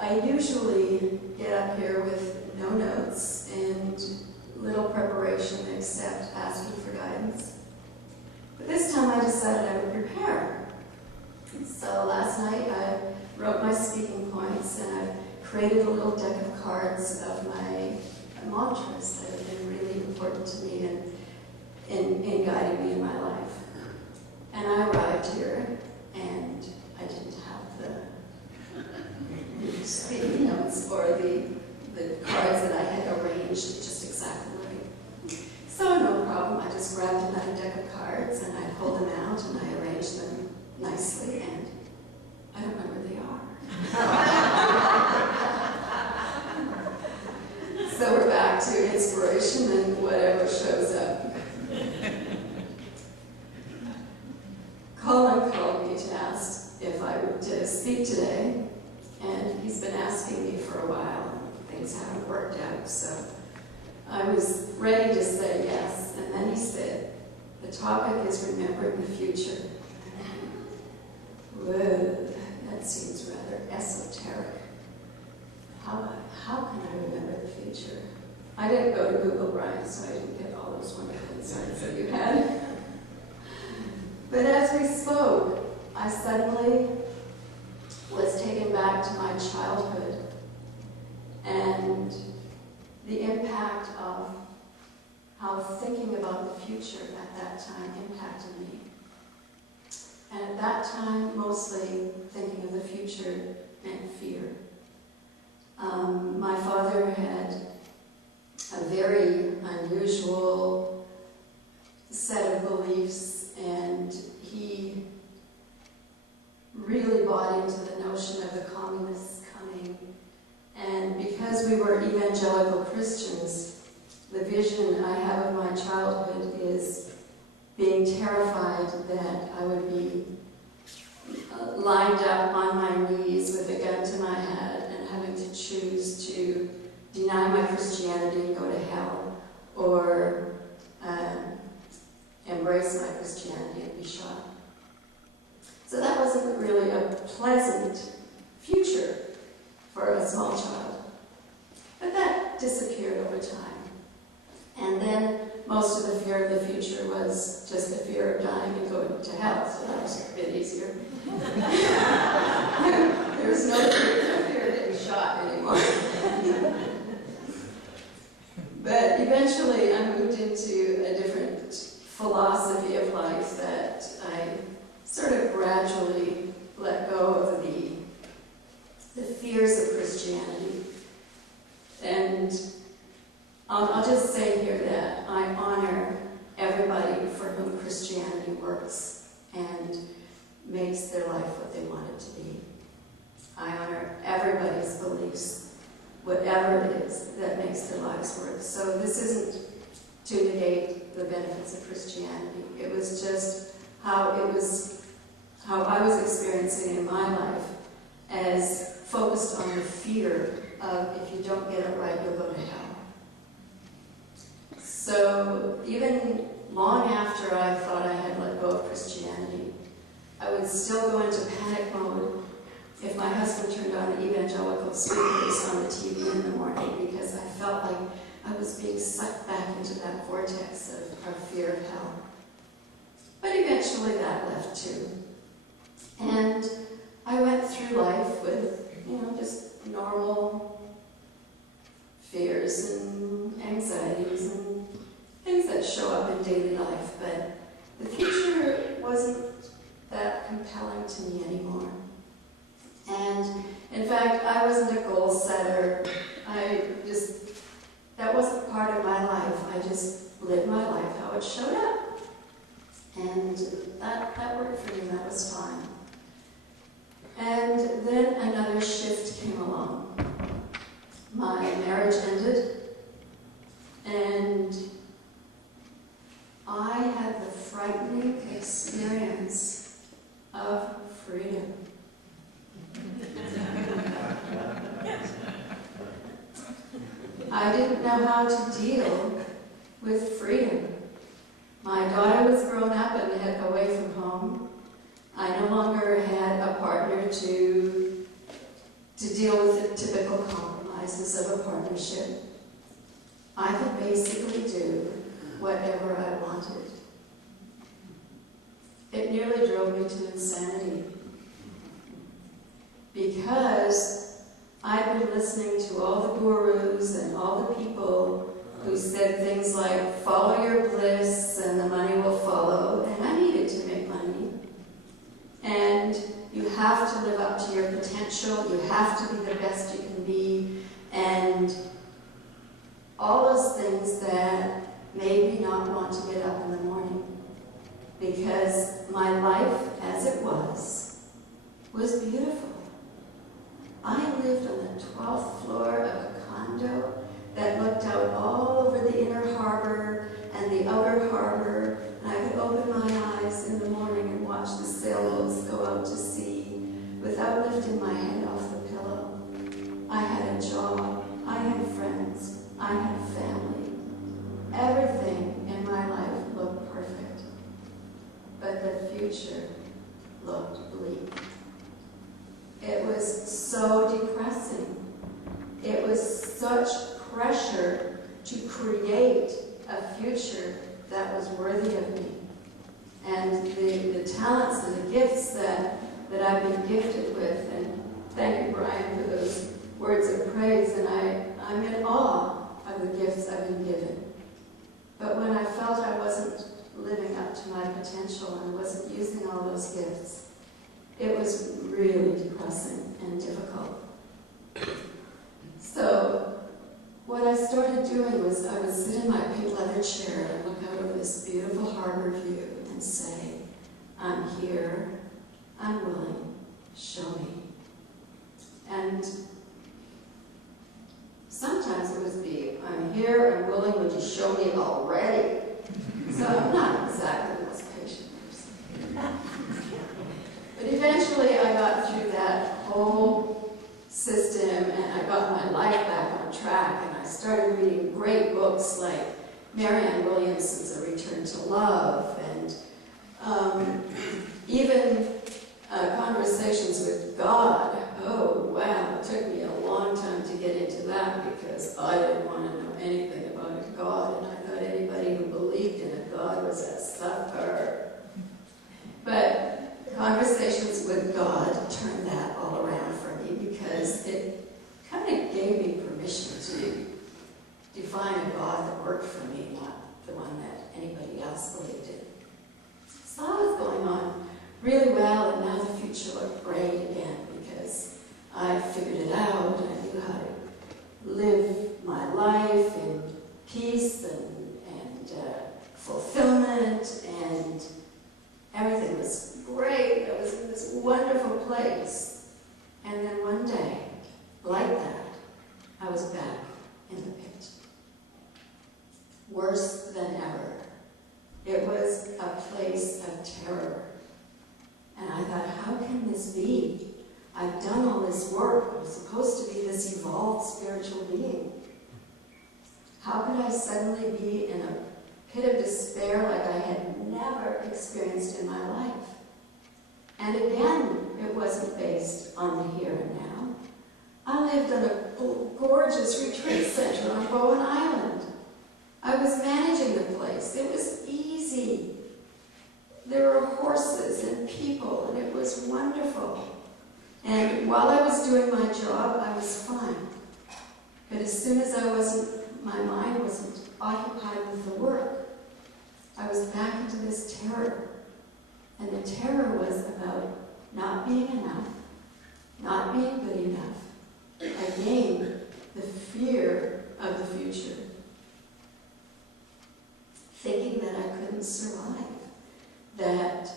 I usually get up here with no notes and little preparation except asking for guidance. But this time I decided I would prepare. So last night I wrote my speaking points and I created a little deck of cards of my mantras that have been really important to me in guiding me in my life. And I arrived here and I didn't have the speaking notes or the cards that I had arranged just exactly right. So no problem, I just grabbed another deck of cards and I pulled them out and I arranged them nicely, and I don't know where they are. So we're back to inspiration and whatever shows up. Colin called me to ask if I would speak today, and he's been asking me for a while. Things haven't worked out, so I was ready to say yes, and then he said, the topic is remembering the future. Whoa, that seems rather esoteric. How can I remember the future? I didn't go to Google, Brian, so I didn't get all those wonderful insights that you had. But as we spoke, I suddenly was taken back to my childhood and the impact of how thinking about the future at that time impacted me. And at that time, mostly thinking of the future meant fear. My father had a very unusual set of beliefs, and he really bought into the notion of the communists coming. And because we were evangelical Christians, the vision I have of my childhood is being terrified that I would be lined up on my knees with a gun to my head and having to choose to deny my Christianity and go to hell, or embrace my Christianity and be shot. So that wasn't really a pleasant future for a small child. But that disappeared over time. And then most of the fear of the future was just the fear of dying and going to hell, so that was a bit easier. There was no fear of getting shot anymore. But eventually I moved into a different philosophy of life that I sort of gradually let go of the fears of Christianity. And I'll just say here that I honor everybody for whom Christianity works and makes their life what they want it to be. I honor everybody's beliefs, whatever it is that makes their lives work. So this isn't to negate the benefits of Christianity. It was just how I was experiencing in my life as focused on the fear of if you don't get it right, you'll go to hell. So even long after I thought I had let go of Christianity, I would still go into panic mode if my husband turned on the evangelical speakers on the TV in the morning, because I felt like I was being sucked back into that vortex of fear of hell. But eventually that left too. And I went through life with, just normal fears and anxieties and things that show up in daily life, but the future wasn't that compelling to me anymore. And in fact, I wasn't a goal setter. That wasn't part of my life. I just lived my life how it showed up. And that worked for me, that was fine. And then another shift came along. My marriage ended, and I had the frightening experience of freedom. I didn't know how to deal with freedom. My daughter was grown up and had away from home. I no longer had a partner to to deal with the typical compromises of a partnership. I could basically do whatever I wanted. It nearly drove me to insanity because I'd been listening to all the gurus and all the people who said things like, follow your bliss and the money will follow, and I needed to make money. And you have to live up to your potential, you have to be the best you can be, and all those things that made me not want to get up in the morning. Because my life, as it was beautiful. I lived on the 12th floor of a condo that looked out all over the inner harbor and the outer harbor, and I could open my eyes in the morning and watch the sailboats go out to sea without lifting my head off the pillow. I had a job, I had friends, I had family. Everything in my life looked perfect. But the future looked bleak. It was so depressing. It was such pressure to create a future that was worthy of me. And the talents and the gifts that I've been gifted with, and thank you, Brian, for those words of praise, and I'm in awe of the gifts I've been given. But when I felt I wasn't living up to my potential and wasn't using all those gifts, it was really depressing and difficult. So what I started doing was I would sit in my pink leather chair and look out over this beautiful harbor view and say, I'm here, I'm willing, show me. And sometimes it would be, I'm here, I'm willing, would you show me already? So I'm not exactly the most patient person. But eventually I got through that whole system and I got my life back on track, and I started reading great books like Marianne Williamson's A Return to Love, and even Conversations with God. Oh wow, it took me a long time to get into that because I didn't want to know anything about a God, and I thought anybody who believed in a God was a sucker. But Conversations with God turned that all around for me because it kind of gave me permission to define a God that worked for me, not the one that anybody else believed in. So that was going on really well, and now the future looked great again because I figured it out. I knew how to live my life in peace and fulfillment, and everything was great. I was in this wonderful place. And then one day, like that, I was back in the pit. Worse than ever. It was a place of terror. And I thought, how can this be? I've done all this work. I'm supposed to be this evolved spiritual being. How could I suddenly be in a pit of despair like I had never experienced in my life? And again, it wasn't based on the here and now. I lived in a gorgeous retreat center on Bowen Island. I was managing the place. It was easy. There were horses and people, and it was wonderful. And while I was doing my job, I was fine. But as soon as my mind wasn't occupied with the work, I was back into this terror. And the terror was about not being enough, not being good enough. Again, the fear of the future. Thinking that I couldn't survive. That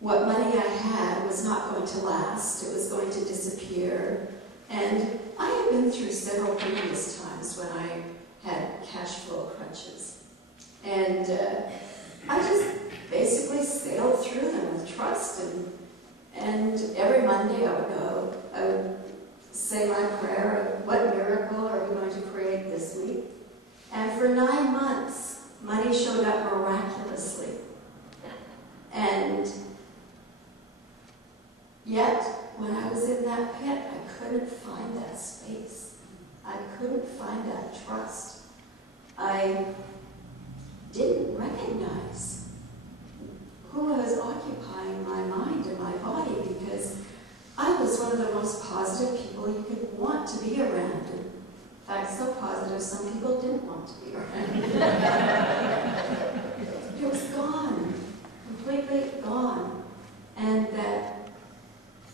what money I had was not going to last, it was going to disappear. And I had been through several previous times when I had cash flow crunches. And I just basically sailed through them with trust. And every Monday I would say my prayer of what miracle are we going to create this week? And for 9 months, money showed up miraculously. And yet, when I was in that pit, I couldn't find that space. I couldn't find that trust. I didn't recognize who was occupying my mind and my body, because I was one of the most positive people you could want to be around. In fact, so positive some people didn't want to be around. It was gone, completely gone. And that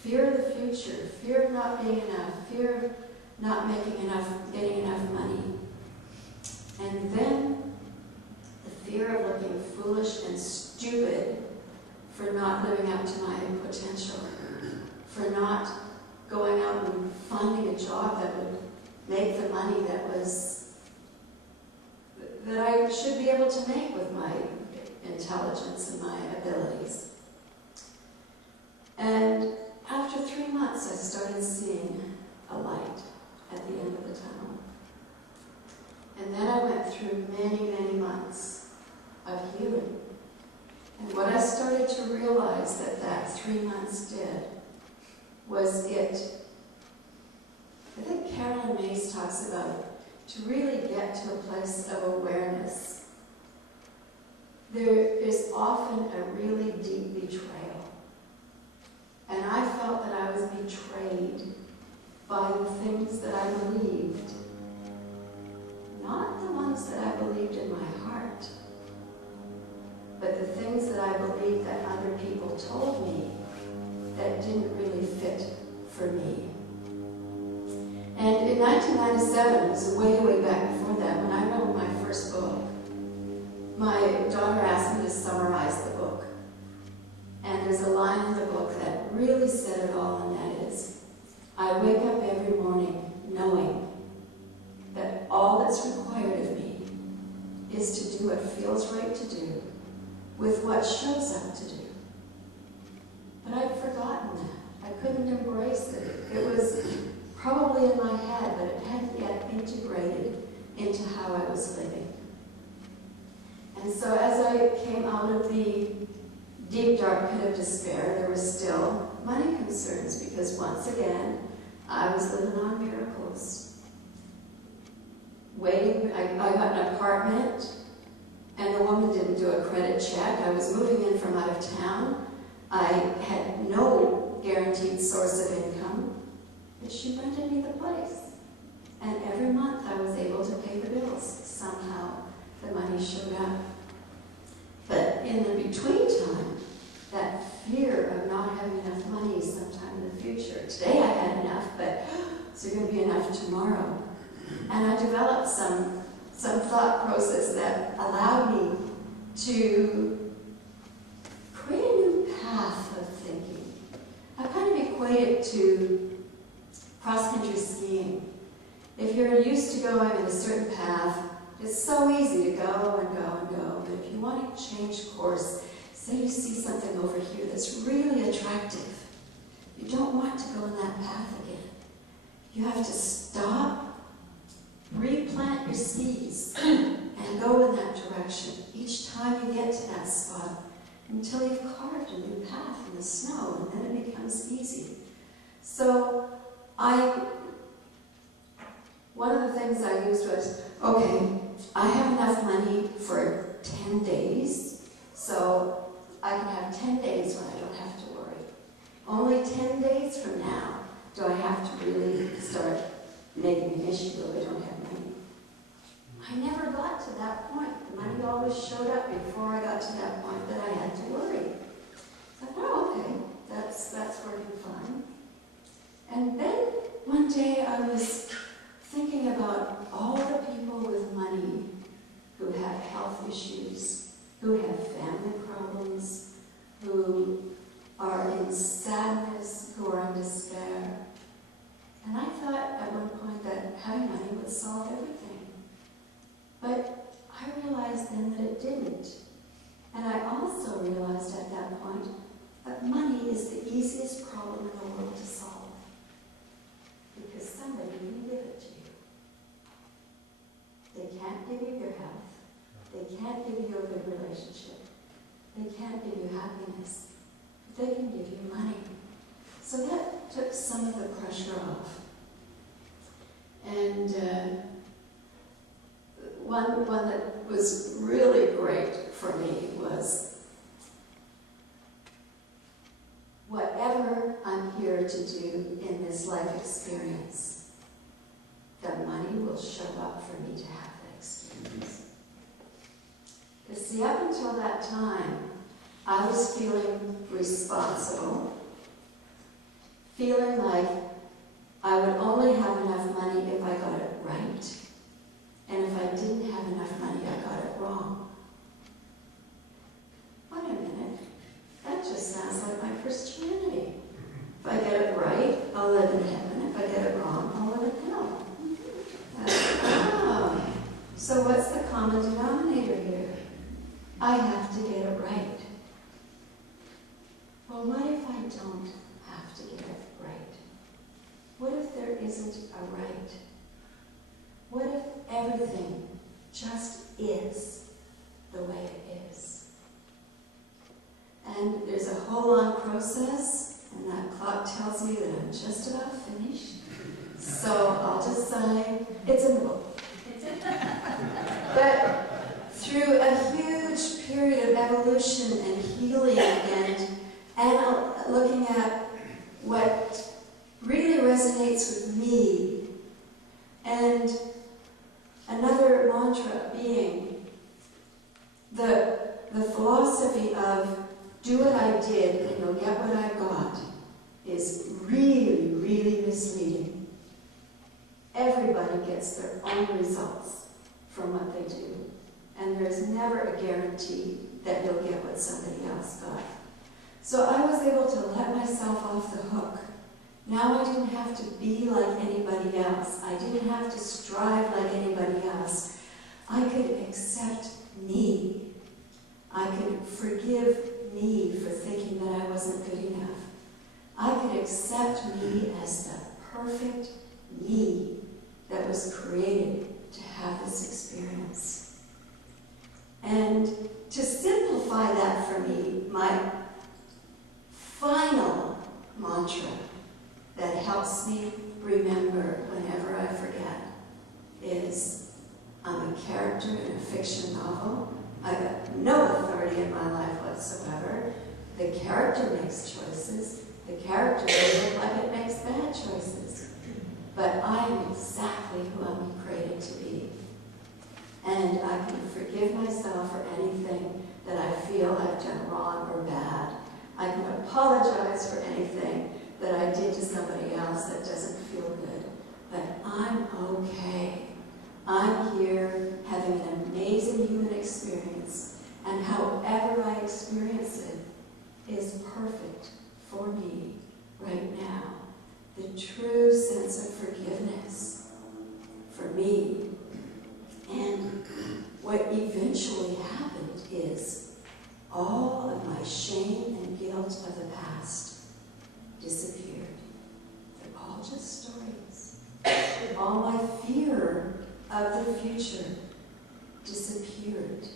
fear of the future, fear of not being enough, fear of not making enough, getting enough money. And then the fear of looking foolish and stupid for not living up to my potential, for not going out and finding a job that would make the money that I should be able to make with my intelligence and my abilities. And after 3 months, I started seeing a light at the end of the tunnel. And then I went through many, many months of healing. And what I started to realize that 3 months did was I think Carolyn Mays talks about to really get to a place of awareness. There is often a really deep betrayal. And I felt that I was betrayed by the things that I believed, not the ones that I believed in my heart, but the things that I believed that other people told me that didn't really fit for me. And in 1997, it was way, way back before that, when I wrote my first book, my daughter asked me to summarize the book. And there's a line in the book that really said it all, and that is, I wake up every morning knowing that all that's required of me is to do what feels right to do with what shows up to do. But I'd forgotten that. I couldn't embrace it. It was probably in my head, but it hadn't yet integrated into how I was living. And so as I came out of the deep, dark pit of despair, there were still money concerns, because once again, I was living on miracles. I got an apartment, and the woman didn't do a credit check. I was moving in from out of town. I had no guaranteed source of income, but she rented me the place. And every month I was able to pay the bills. Somehow the money showed up. But in the between time, that fear of not having enough money sometime in the future. Today I had enough, but is there going to be enough tomorrow? And I developed some thought process that allowed me to create a new path of thinking. I kind of equate it to cross-country skiing. If you're used to going in a certain path, it's so easy to go and go and go. But if you want to change course, say you see something over here that's really attractive, you don't want to go in that path again. You have to stop, replant your skis, and go in that direction each time you get to that spot until you've carved a new path in the snow, and then it becomes easy. So one of the things I used was, okay, I have enough money for 10 days, so I can have 10 days when I don't have to worry. Only 10 days from now do I have to really start making an issue that I don't have money. I never got to that point. The money always showed up before I got to that point that I had to worry. So I thought, oh, okay, that's working fine. And then one day I was thinking about all the people with money who have health issues, who have family problems, who are in sadness, who are in despair. And I thought at one point that having money would solve everything. But I realized then that it didn't. And I also realized at that point that money is the easiest problem in the world to solve. Because somebody can give it to you. They can't give you your health. They can't give you a good relationship. They can't give you happiness. But they can give you money. So that took some of the pressure off. And one that was really great for me was, whatever I'm here to do in this life experience, the money will show up for me to have that experience. Because see, up until that time, I was feeling responsible, feeling like I would only have enough money if I got it right, and if I didn't have enough money, I got it wrong. Wait a minute, that just sounds like my Christianity. If I get it right, I'll live in heaven. If I get it wrong, I'll live in hell. Oh, so what's the common denominator here? I have to get it right. Well, what if I don't have to get it right? What if there isn't a right? What if everything just is the way it is? And there's a whole long process, and that clock tells me that I'm just about finished. So I'll just say, it's in the book. But through a huge period of evolution and healing and looking at what really resonates with me, and another mantra being the philosophy of do what I did and you'll get what I got is really, really misleading. Everybody gets their own results from what they do. And there's never a guarantee that you'll get what somebody else got. So I was able to let myself off the hook. Now I didn't have to be like anybody else. I didn't have to strive like anybody else. I could accept me. I could forgive me for thinking that I wasn't good enough. I could accept me as the perfect me that was created to have this experience. And to simplify that for me, my final mantra that helps me remember whenever I forget is, I'm a character in a fiction novel. I got no authority in my life whatsoever. The character makes choices. The character may look like it makes bad choices. But I am exactly who I'm created to be. And I can forgive myself for anything that I feel I've done wrong or bad. I can apologize for anything that I did to somebody else that doesn't feel good. But I'm okay. I'm here having an amazing human experience, and however I experience it is perfect for me right now. The true sense of forgiveness for me. And what eventually happened is all of my shame and guilt of the past disappeared. They're all just stories. All my fear of the future disappeared.